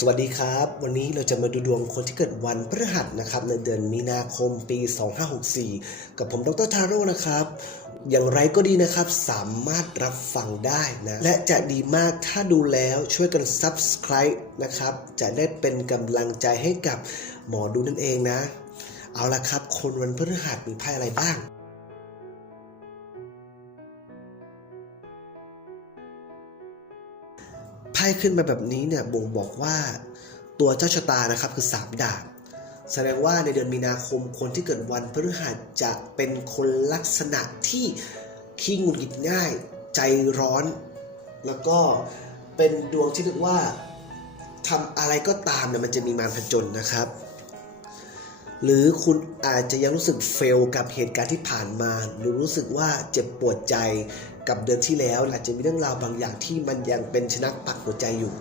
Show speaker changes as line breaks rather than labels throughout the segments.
สวัสดีครับ วันนี้เราจะมาดูดวงคนที่เกิดวันพฤหัสนะครับ ในเดือนมีนาคมปี 2564 กับผมดรทาโร่นะครับ อย่างไรก็ดีนะครับ สามารถรับฟังได้นะ และจะดีมากถ้าดูแล้วช่วยกัน subscribe นะครับ จะได้เป็นกำลังใจให้กับหมอดูนั่นเองนะ เอาละครับ คนวันพฤหัสมีไพ่อะไรบ้าง ไพ่ขึ้นมาแบบนี้เนี่ยบ่งบอกว่าตัวเจ้าชะตานะครับคือสามดาบ แสดงว่าในเดือนมีนาคมคนที่เกิดวันพฤหัสจะเป็นคนลักษณะที่ขี้งุดหงิดง่าย ใจร้อน แล้วก็เป็นดวงที่เรียกว่าทำอะไรก็ตามเนี่ยมันจะมีมารผจญนะครับ หรือคุณอาจจะยังรู้สึกเฟลกับเหตุการณ์ที่ผ่านมา หรือรู้สึกว่าเจ็บปวดใจ กับเดือนที่แล้วอาจจะมีเรื่องราวบางอย่างที่มันยังเป็นชนักปักหัวใจอยู่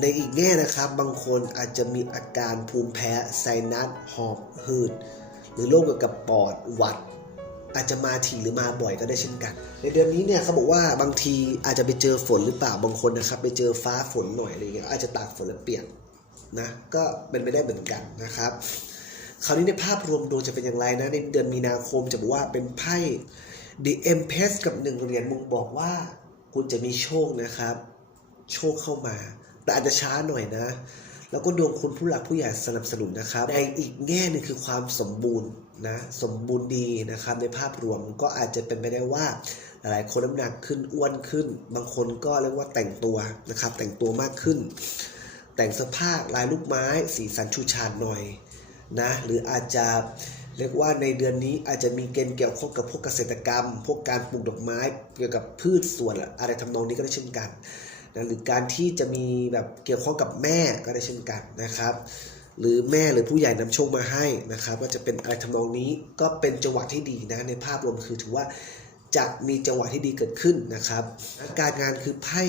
ในอีกแง่นะครับ บางคนอาจจะมีอาการภูมิแพ้ไซนัสหอบหืด หรือโรคเกี่ยวกับปอดหวัด อาจจะมาถี่หรือมาบ่อยก็ได้เช่นกัน ในเดือนนี้เนี่ยเขาบอกว่าบางทีอาจจะไปเจอฝนหรือเปล่าบางคนนะครับ ไปเจอฟ้าฝนหน่อยอะไรเงี้ยอาจจะตากฝนแล้วเปียกนะก็เป็นไปได้เหมือนกันนะครับคราวนี้ในภาพรวมดวงจะเป็นอย่างไรนะในเดือนมีนาคมจะบอกว่าเป็นไพ่ The Empress กับหนึ่งเหรียญมุงบอกว่า คุณจะมีโชคนะครับ โชคเข้ามา แต่อาจจะช้าหน่อยนะ แล้วก็ดวงคุณผู้หลักผู้ใหญ่สนับสนุนนะครับ ในอีกแง่หนึ่งคือความสมบูรณ์นะสมบูรณ์ดีนะครับ ในภาพรวมก็อาจจะเป็นไปได้ว่าหลายคนน้ำหนักขึ้นอ้วนขึ้น บางคนก็เรียกว่าแต่งตัวนะครับ แต่งตัวมากขึ้น แต่งเสื้อผ้าลายลูกไม้ สีสันชูชาญหน่อยนะหรืออาจจะ เรียกว่าในเดือนนี้อาจจะมีเกณฑ์เกี่ยวข้องกับพวกเกษตรกรรม พวกการปลูกดอกไม้เกี่ยวกับพืชสวนอะไรทำนองนี้ก็ได้เช่นกันนะหรือการที่จะมีแบบเกี่ยวข้องกับแม่ก็ได้เช่นกันนะครับ หรือแม่หรือผู้ใหญ่นำโชคมาให้นะครับก็จะเป็นอะไรทำนองนี้ก็เป็นจังหวะที่ดีนะในภาพรวมคือถือว่าจะมีจังหวะที่ดีเกิดขึ้นนะครับ การงานคือไพ่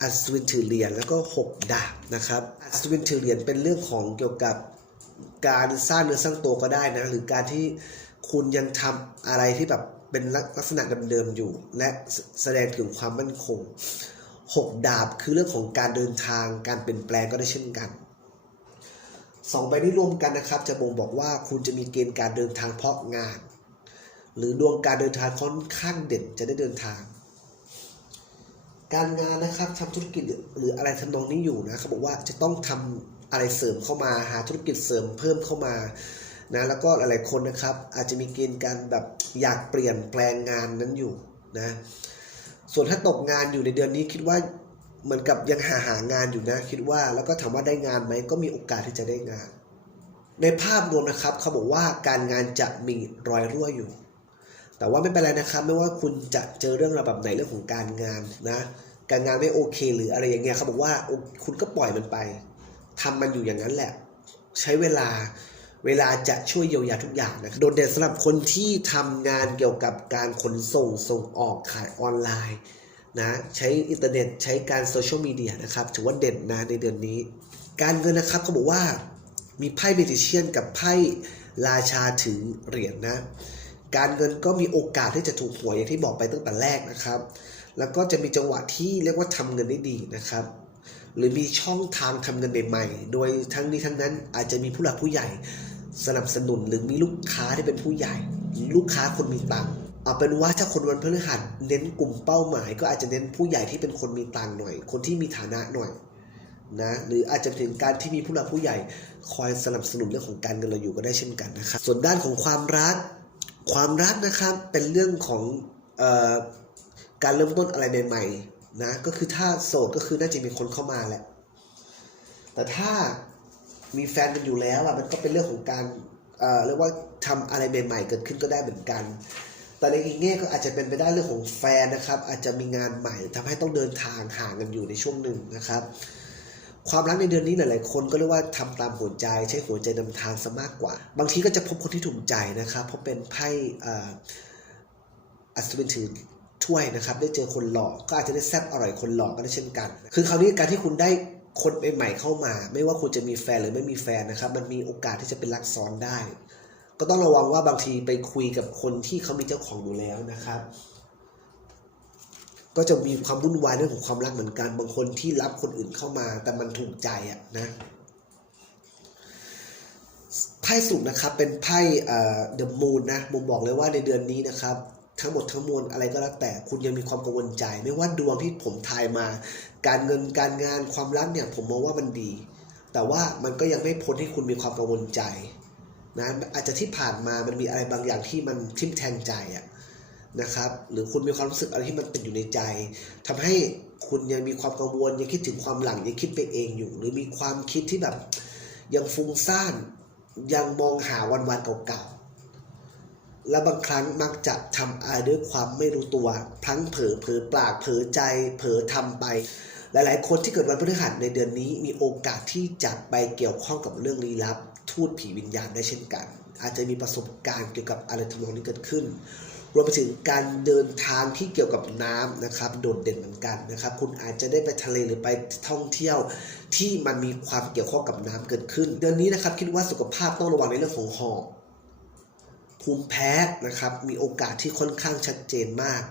อัศวินถือเหรียญแล้วก็หกดาบนะครับอัศวินถือเหรียญเป็นเรื่องของเกี่ยวกับ การสร้างเนื้อสร้างตัวก็ได้นะ หรือการที่คุณยังทำอะไรที่แบบเป็นลักษณะเดิมๆอยู่ และแสดงถึงความมั่นคงหกดาบคือเรื่องของการเดินทางการเปลี่ยนแปลงก็ได้เช่นกันสองใบนี้รวมกันนะครับ จะบ่งบอกว่าคุณจะมีเกณฑ์การเดินทางเพราะงาน หรือดวงการเดินทางค่อนข้างเด่นจะได้เดินทาง การงานนะครับทำธุรกิจหรืออะไรทำนองนี้อยู่นะเขาบอกว่าจะต้องทำ อะไรเสริมเข้ามาหาธุรกิจเสริมเพิ่มเข้ามานะแล้วก็หลายๆคนนะครับ อาจจะมีเกณฑ์การแบบอยากเปลี่ยนแปลงงานนั้นอยู่นะส่วนถ้าตกงานอยู่ในเดือนนี้คิดว่าเหมือนกับยังหาหางานอยู่นะคิดว่าแล้วก็ถามว่าได้งานไหมก็มีโอกาสที่จะได้งาน ในภาพรวมนะครับเขาบอกว่าการงานจะมีรอยรั่วอยู่ แต่ว่าไม่เป็นไรนะครับ ไม่ว่าคุณจะเจอเรื่องราวแบบไหนเรื่องของการงานนะการงานไม่โอเค หรืออะไรอย่างเงี้ยเขาบอกว่าคุณก็ปล่อยมันไป ทำมันอยู่อย่างนั้นแหละ ใช้เวลาเวลาจะช่วยเยียวยาทุกอย่างนะโดดเด่นสำหรับคนที่ทำงานเกี่ยวกับการขนส่งส่งออกขายออนไลน์นะใช้อินเทอร์เน็ตใช้การโซเชียลมีเดียนะครับถือว่าเด่นนะในเดือนนี้ การเงินนะครับเขาบอกว่ามีไพ่เมจิเชียนกับไพ่ราชาถือเหรียญนะการเงินก็มีโอกาสที่จะถูกหวยอย่างที่บอกไปตั้งแต่แรกนะครับ แล้วก็จะมีจังหวะที่เรียกว่าทำเงินได้ดีนะครับ หรือมีช่องทางทำเงินใหม่ๆ โดยทั้งนี้ทั้งนั้นอาจจะมีผู้หลักผู้ใหญ่ สนับสนุนหรือมีลูกค้าที่เป็นผู้ใหญ่ ลูกค้าคนมีตังค์เอาเป็นว่าถ้าคนวันพฤหัสเน้นกลุ่มเป้าหมาย ก็อาจจะเน้นผู้ใหญ่ที่เป็นคนมีตังค์หน่อย คนที่มีฐานะหน่อยนะหรืออาจจะถึงการที่มีผู้หลักผู้ใหญ่คอยสนับสนุนเรื่องของการเงินเราอยู่ก็ได้เช่นกันนะครับส่วนด้านของความรัก ความรักนะครับเป็นเรื่องของออการเริ่มต้นอะไรใหม่ๆ นะก็คือถ้าโสดก็คือน่าจะมีคนเข้ามาแหละ แต่ถ้ามีแฟนกันอยู่แล้วอะมันก็เป็นเรื่องของการเอ่อเรียกว่าทำอะไรใหม่ๆเกิดขึ้นก็ได้เหมือนกัน แต่ในอีกแง่ก็อาจจะเป็นไปได้เรื่องของแฟนนะครับ อาจจะมีงานใหม่ทำให้ต้องเดินทางห่างกันอยู่ในช่วงหนึ่งนะครับ ความรักในเดือนนี้หลาย ๆ คนก็เรียกว่าทำตามหัวใจใช้หัวใจนำทางซะมากกว่า บางทีก็จะพบคนที่ถูกใจนะครับ เพราะเป็นไพ่อัศวินถือ ถ้วยนะครับได้เจอคนหล่อก็อาจจะได้แซ่บอร่อยคนหล่อก็ได้เช่นกัน คือคราวนี้การที่คุณได้คนใหม่ๆเข้ามา ไม่ว่าคุณจะมีแฟนหรือไม่มีแฟนนะครับมันมีโอกาสที่จะเป็นรักซ้อนได้ ก็ต้องระวังว่าบางทีไปคุยกับคนที่เขามีเจ้าของอยู่แล้วนะครับ ก็จะมีความวุ่นวายเรื่องของความรักเหมือนกัน บางคนที่รับคนอื่นเข้ามา แต่มันถูกใจอะนะไพ่สุกนะครับเป็นไพ่เดอะมูนนะมุมบอกเลยว่าในเดือนนี้นะครับ ทั้งหมดทั้งมวลอะไรก็แล้วแต่คุณยังมีความกังวลใจ ไม่ว่าดวงที่ผมทายมา การเงินการงานความรักเนี่ยผมมองว่ามันดี แต่ว่ามันก็ยังไม่พ้นให้คุณมีความกังวลใจนะอาจจะที่ผ่านมามันมีอะไรบางอย่างที่มันทิ่มแทงใจอะนะครับ หรือคุณมีความรู้สึกอะไรที่มันเป็นอยู่ในใจทำให้คุณยังมีความกังวลยังคิดถึงความหลังยังคิดไปเองอยู่ หรือมีความคิดที่แบบยังฟุ้งซ่านยังมองหาวันวันๆเก่า และบางครั้งมักจะทำอะไรด้วยความไม่รู้ตัวพลั้งเผลอเผลอปากเผลอใจ เผลอทำไป หลายๆ คนที่เกิดวันพฤหัสในเดือนนี้ มีโอกาสที่จะไปเกี่ยวข้องกับเรื่องลี้ลับ ทูตผีวิญญาณได้เช่นกัน อาจจะมีประสบการณ์เกี่ยวกับอะไรทำนองนี้เกิดขึ้น รวมไปถึงการเดินทางที่เกี่ยวกับน้ำนะครับ โดดเด่นเหมือนกันนะครับ คุณอาจจะได้ไปทะเลหรือไปท่องเที่ยวที่มันมีความเกี่ยวข้องกับน้ำเกิดขึ้น เดือนนี้นะครับคิดว่าสุขภาพต้องระวังในเรื่องของหอบ ภูมิแพ้นะครับ มีโอกาสที่ค่อนข้างชัดเจนมาก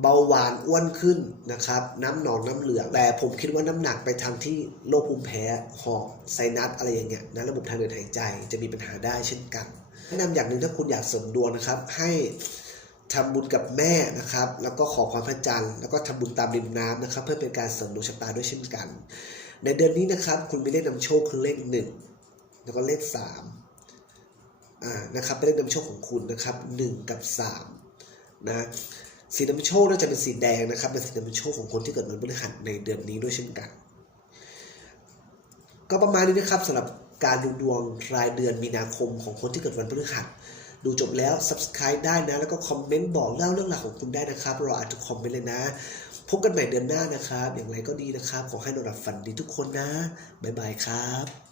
เบาหวานอ้วนขึ้นนะครับ น้ำหนองน้ำเหลือง แต่ผมคิดว่าน้ำหนักไปทางที่โรคภูมิแพ้หอบไซนัสอะไรอย่างเงี้ยนะระบบทางเดินหายใจจะมีปัญหาได้เช่นกันแนะนำอย่างหนึ่งถ้าคุณอยากเสริมดวงนะครับ ให้ทำบุญกับแม่นะครับ แล้วก็ขอความพระจันทร์แล้วก็ทำบุญตามริมน้ำนะครับ เพื่อเป็นการเสริมดวงชะตาด้วยเช่นกัน ในเดือนนี้นะครับ คุณมีเลขนำโชคคือเลขหนึ่งแล้วก็เลขสาม นะครับเป็นเลขนำโชคของคุณนะครับหนึ่งกับสามนะสีนำโชคน่าจะเป็นสีแดงนะครับเป็นสีนำโชคของคนที่เกิดวันพฤหัสในเดือนนี้ด้วยเช่นกัน ก็ประมาณนี้นะครับสำหรับการดูดวงรายเดือนมีนาคมของคนที่เกิดวันพฤหัสดูจบแล้ว subscribe ได้นะ แล้วก็คอมเมนต์บอกเล่าเรื่องราวของคุณได้นะครับรออ่านทุกคอมเมนต์เลยนะ พบกันใหม่เดือนหน้านะครับ อย่างไรก็ดีนะครับ ขอให้นอนหลับฝันดีทุกคนนะ บ๊ายบายครับ